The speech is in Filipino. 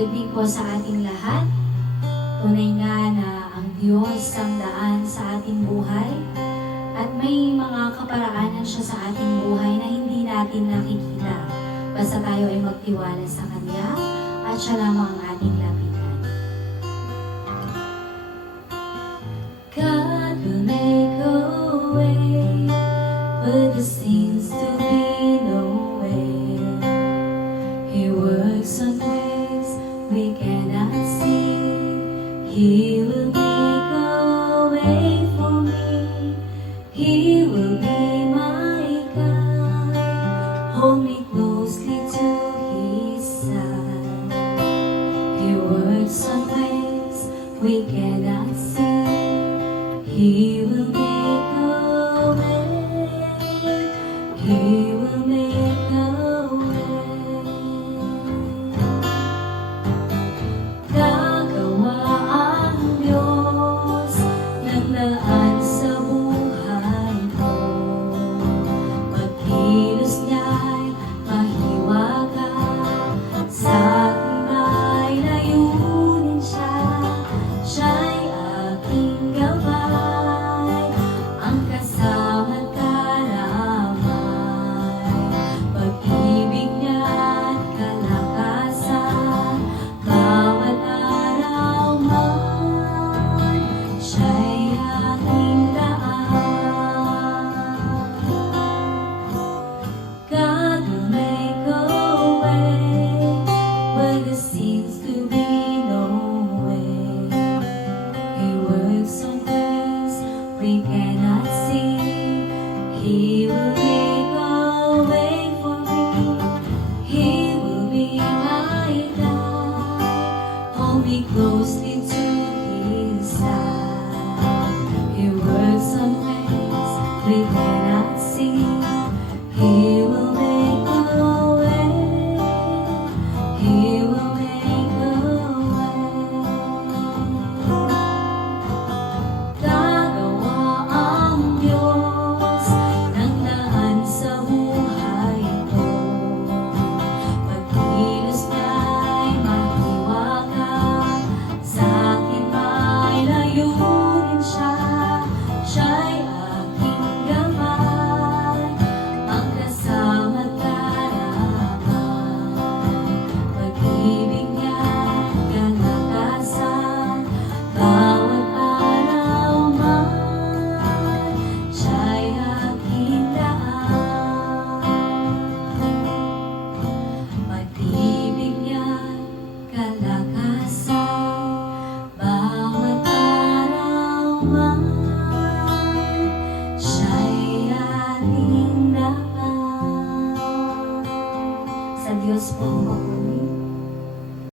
good evening po sa ating lahat. Tunay nga na ang Diyos ang daan sa ating buhay at may mga kaparaanan siya sa ating buhay na hindi natin nakikita. Basta tayo ay magtiwala sa Kanya at siya lamang ang ating lapitan. God will make a way where there seems to be no way. He works on ways we cannot see. He will make a way for me. He will be my guide. Hold me closely to His side. He works on ways we cannot see. He will make a way. He will make a way. Gagawa ang Diyos ng daan sa buhay ko. Pagkilos niya'y mahiwaga, sa aking may layunin siya. Siya'y aking gabay, ang kasama't karamay. Pag-ibig niya't kalakasan, bawat araw man, siya'y aking daan. God will make a way where there seems to be no way. He works on ways we cannot see. He will make a way for me. He will be my guide. Hold me closely to His side. He works on ways we cannot see. He will make a way. He will make a way. Gagawa ang Diyos ng daan sa buhay ko. Pagkilos niya'y mahiwaga, sa akin may layunin siya. Siya'y aking gabay, ang kasama't karamay. Pag-ibig niya'y kalakasan, bawat araw man, siya'y aking daan. Pag-ibig niya'y kalakasan, bawat araw man, siya'y ating daan. Sa Diyos po.